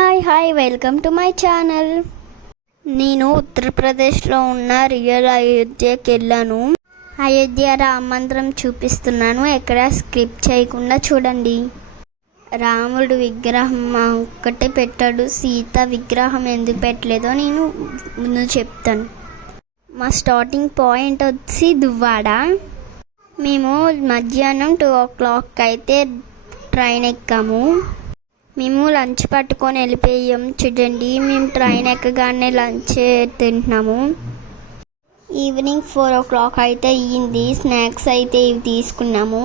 Hi welcome to my channel. నేను ఉత్తరప్రదేశ్లో ఉన్న రియల్ అయోధ్యకి వెళ్ళాను. అయోధ్య రామ మందిరం చూపిస్తున్నాను, ఎక్కడ స్కిప్ చేయకుండా చూడండి. రాముడు విగ్రహం ఒక్కటే పెట్టాడు, సీత విగ్రహం ఎందుకు పెట్టలేదో నేను ముందు చెప్తాను. మా స్టార్టింగ్ పాయింట్ వచ్చి దువ్వాడ. మేము మధ్యాహ్నం 2 o'clock అయితే ట్రైన్ ఎక్కాము. మేము లంచ్ పట్టుకొని వెళ్ళిపోయాం. చూడండి, మేము ట్రైన్ ఎక్కగానే లంచ్ తింటున్నాము. ఈవినింగ్ 4 o'clock అయితే అయ్యింది. స్నాక్స్ అయితే ఇవి తీసుకున్నాము.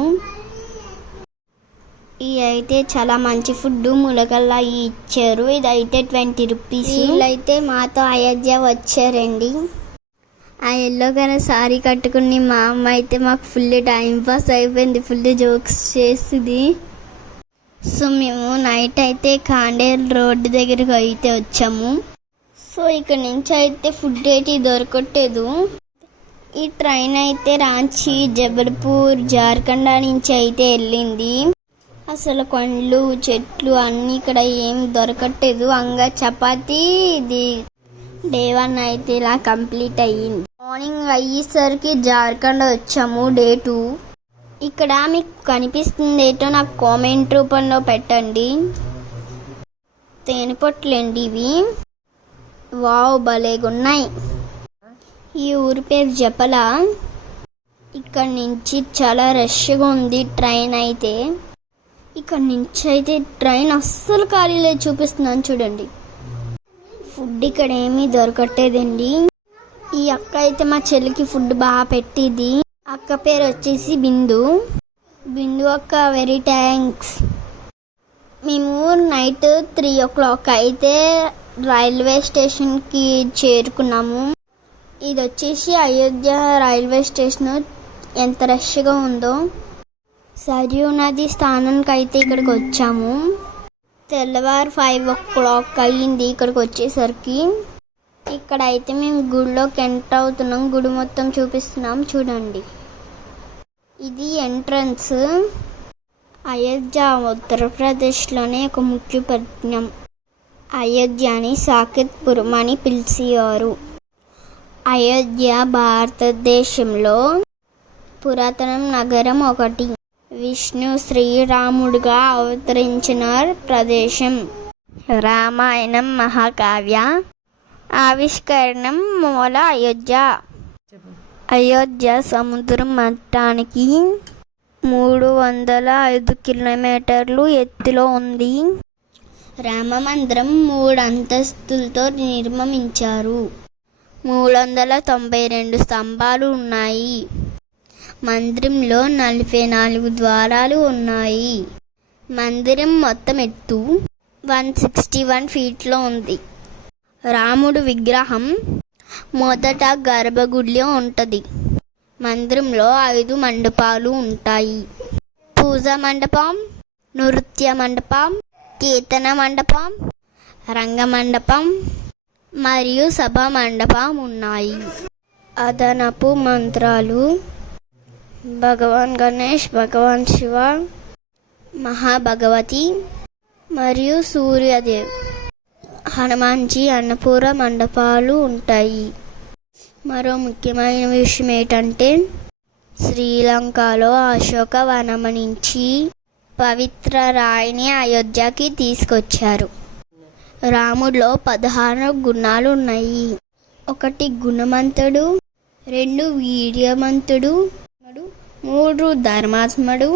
ఇవి అయితే చాలా మంచి ఫుడ్, ములగల్లా ఇచ్చారు. ఇదైతే 20 rupees. వీళ్ళైతే మాతో అయోధ్య వచ్చారండి. ఆ ఎల్లో కలర్ సారీ కట్టుకుని మా అమ్మ అయితే మాకు ఫుల్ టైం పాస్ అయిపోయింది, ఫుల్ జోక్స్ చేస్తుంది. సో మేము నైట్ అయితే ఖాండేర్ రోడ్డు దగ్గరకు అయితే వచ్చాము. సో ఇక్కడ నుంచి అయితే ఫుడ్ అయితే దొరకట్లేదు. ఈ ట్రైన్ అయితే రాంచీ, జబల్పూర్, జార్ఖండ్ నుంచి అయితే వెళ్ళింది. అసలు కొండలు, చెట్లు అన్నీ ఇక్కడ ఏం దొరకట్లేదు. అంగా చపాతీ ఇది డే 1 అయితే ఇలా కంప్లీట్ అయ్యింది. మార్నింగ్ అయ్యేసరికి జార్ఖండ్ వచ్చాము, డే 2. ఇక్కడ మీకు కనిపిస్తుంది ఏంటో నాకు కామెంట్ రూపంలో పెట్టండి. తేనెపొట్లండి ఇవి, వావ్ భలేగున్నాయి. ఈ ఊరి పేరు జపల. ఇక్కడ నుంచి చాలా రష్గా ఉంది ట్రైన్ అయితే. ఇక్కడ నుంచి అయితే ట్రైన్ అస్సలు ఖాళీ లేదు, చూపిస్తున్నాను చూడండి. ఫుడ్ ఇక్కడ ఏమీ దొరకట్లేదండి. ఈ అక్క అయితే మా చెల్లికి ఫుడ్ బాగా పెట్టింది. అక్క పేరు వచ్చేసి బిందు. అక్క వెరీ థ్యాంక్స్. మేము నైట్ 3 o'clock అయితే రైల్వే స్టేషన్కి చేరుకున్నాము. ఇది వచ్చేసి అయోధ్య రైల్వే స్టేషన్. ఎంత రష్గా ఉందో. సరియు నది స్థానానికి అయితే ఇక్కడికి వచ్చాము. తెల్లవారు 5 o'clock అయ్యింది ఇక్కడికి వచ్చేసరికి. ఇక్కడ అయితే మేము గుడిలోకి ఎంటర్ అవుతున్నాం. గుడి మొత్తం చూపిస్తున్నాం చూడండి. ఇది ఎంట్రన్స్. అయోధ్య ఉత్తరప్రదేశ్లోనే ఒక ముఖ్య పట్టణం. అయోధ్యని సాకేత్పురం అని పిలిచేవారు. అయోధ్య భారతదేశంలో పురాతన నగరం ఒకటి. విష్ణు శ్రీరాముడుగా అవతరించిన ప్రదేశం. రామాయణం మహాకావ్య ఆవిష్కరణం మూల అయోధ్య. అయోధ్య సముద్రం మట్టానికి 305 kilometers ఎత్తులో ఉంది. రామ మందిరం 3 అంతస్తులతో నిర్మించారు. 392 స్తంభాలు ఉన్నాయి. మందిరంలో 44 ద్వారాలు ఉన్నాయి. మందిరం మొత్తం ఎత్తు 161 feet ఉంది. రాముడు విగ్రహం మొదట గర్భగుడిలో ఉంటుంది. మందిరంలో 5 మండపాలు ఉంటాయి. పూజా మండపం, నృత్య మండపం, కీర్తన మండపం, రంగమండపం మరియు సభా మండపం ఉన్నాయి. అదనపు మంత్రాలు భగవాన్ గణేష్, భగవాన్ శివ, మహాభగవతి మరియు సూర్యదేవ్, హనుమాన్జీ, అన్నపూర్ణ మండపాలు ఉంటాయి. మరో ముఖ్యమైన విషయం ఏంటంటే శ్రీలంకలో అశోకవనం నుంచి పవిత్ర రాయిని అయోధ్యకి తీసుకొచ్చారు. రాముడిలో 16 గుణాలు ఉన్నాయి. 1 గుణవంతుడు, 2 వీర్యవంతుడు, 3 ధర్మాత్ముడు,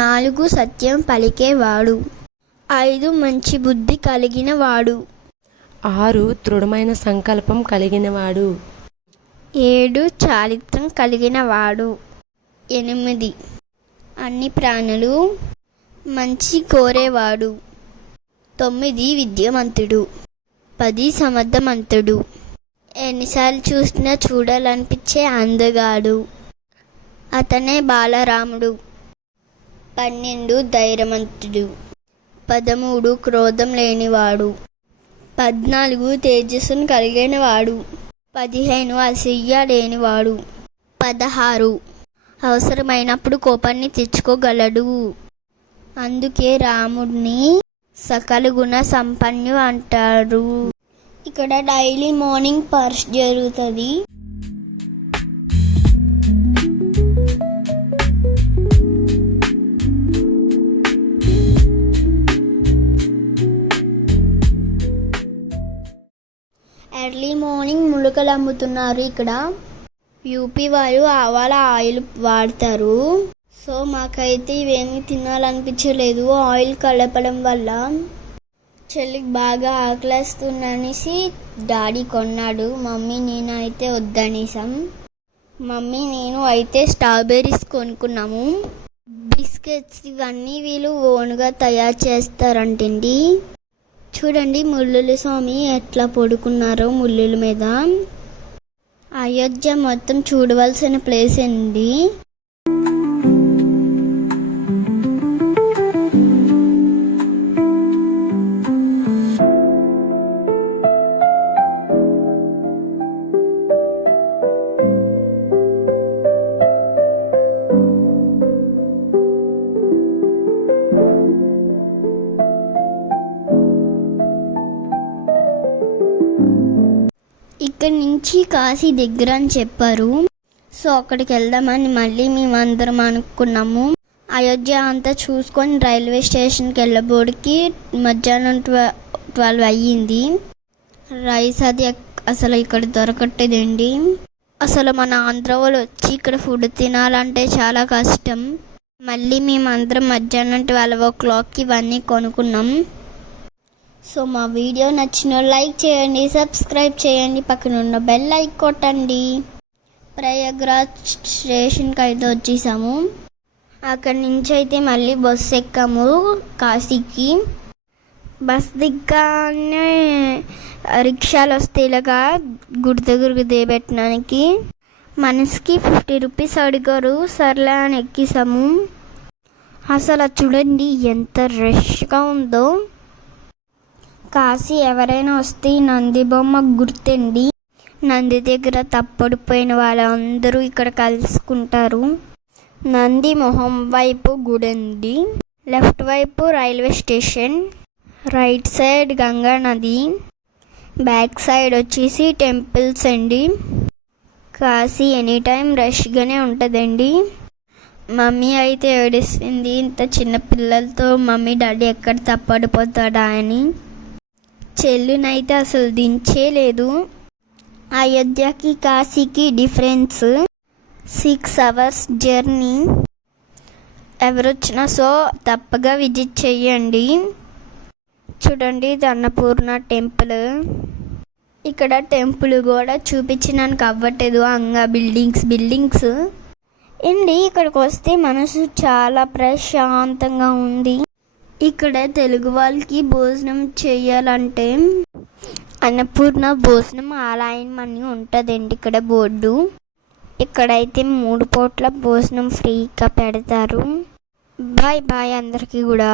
4 సత్యం పలికేవాడు, 5 మంచి బుద్ధి కలిగిన వాడు, 6 దృఢమైన సంకల్పం కలిగినవాడు, 7 చారిత్రం కలిగిన వాడు, 8 అన్ని ప్రాణులు మంచి కోరేవాడు, 9 విద్యావంతుడు, 10 సమర్థవంతుడు, ఎన్నిసార్లు చూసినా చూడాలనిపించే అందగాడు, అతనే బాలరాముడు, 12 ధైర్యవంతుడు, 13 క్రోధం లేనివాడు, 14 తేజస్సును కలిగినవాడు, 15 అసూయ లేనివాడు, 16 అవసరమైనప్పుడు కోపాన్ని తెచ్చుకోగలడు. అందుకే రాముడిని సకల గుణ సంపన్ను అంటారు. ఇక్కడ డైలీ మార్నింగ్ పర్స్ జరుగుతుంది. ఎర్లీ మార్నింగ్ ములకలు అమ్ముతున్నారు. ఇక్కడ యూపీ వారు ఆవాల ఆయిల్ వాడతారు. సో మాకైతే ఇవేమీ తినాలనిపించలేదు. ఆయిల్ కలపడం వల్ల చెల్లికి బాగా ఆకలిస్తుందనేసి డాడీ కొన్నాడు. మమ్మీ నేను అయితే వద్దనేసాం. మమ్మీ నేను అయితే స్ట్రాబెర్రీస్ కొనుక్కున్నాము. బిస్కెట్స్ ఇవన్నీ వీళ్ళు ఓన్గా తయారు చేస్తారంటండి. చూడండి ముల్లుల స్వామి ఎట్లా పడుకున్నారో ముల్లుల మీద. అయోధ్య మొత్తం చూడవలసిన ప్లేస్ అండి. ఇక్కడ నుంచి కాశీ దగ్గర అని చెప్పారు. సో అక్కడికి వెళ్దామని మళ్ళీ మేమందరం అనుకున్నాము. అయోధ్య అంతా చూసుకొని రైల్వే స్టేషన్కి వెళ్ళబోడికి మధ్యాహ్నం 12 అయ్యింది. రైస్ అది అసలు ఇక్కడ దొరకట్లేదండి. అసలు మన ఆంధ్ర వాళ్ళు వచ్చి ఇక్కడ ఫుడ్ తినాలంటే చాలా కష్టం. మళ్ళీ మేమందరం మధ్యాహ్నం 12 o'clockకి ఇవన్నీ కొనుక్కున్నాం. సో మా వీడియో నచ్చిన లైక్ చేయండి, సబ్స్క్రైబ్ చేయండి, పక్కన ఉన్న బెల్ ఐకాన్ కొట్టండి. ప్రయాగ్రాజ్ స్టేషన్కి అయితే వచ్చేసాము. అక్కడి నుంచి అయితే మళ్ళీ బస్సు ఎక్కాము కాశీకి. బస్ దిగ్గానే రిక్షాలు వస్తే ఇలాగా గుడి దగ్గరకు దిగబెట్టడానికి మనసుకి 50 రూపీస్ అడిగారు. సర్లే అని ఎక్కేసాము. అసలు చూడండి ఎంత రష్గా ఉందో. కాశీ ఎవరైనా వస్తే నంది బొమ్మ గుర్తండి. నంది దగ్గర తప్పడిపోయిన వాళ్ళందరూ ఇక్కడ కలుసుకుంటారు. నంది మొహం వైపు గుడి ఉంది. లెఫ్ట్ వైపు railway station, right side Ganga నది, బ్యాక్ సైడ్ వచ్చేసి టెంపుల్స్ అండి. కాశీ ఎనీ టైం రష్గానే ఉంటుందండి. మమ్మీ అయితే ఏడిస్తుంది ఇంత చిన్న పిల్లలతో, మమ్మీ డాడీ ఎక్కడ తప్పడిపోతాడా అని. చెల్లునైతే అసలు దించేలేదు. అయోధ్యకి కాశీకి డిఫరెన్స్ 6 hours జర్నీ. ఎవరొచ్చినా సో తప్పగా విజిట్ చెయ్యండి. చూడండి ఇది అన్నపూర్ణ టెంపుల్. ఇక్కడ టెంపుల్ కూడా చూపించడానికి అవ్వట్లేదు, అంగా బిల్డింగ్స్ అండి. ఇక్కడికి వస్తే మనసు చాలా ప్రశాంతంగా ఉంది. ఇక్కడ తెలుగు వాళ్ళకి భోజనం చేయాలంటే అన్నపూర్ణ భోజనం ఆలయం అని ఉంటుందండి ఇక్కడ బోర్డు. ఇక్కడైతే 3 పూట్ల భోజనం ఫ్రీగా పెడతారు. బాయ్ అందరికీ కూడా.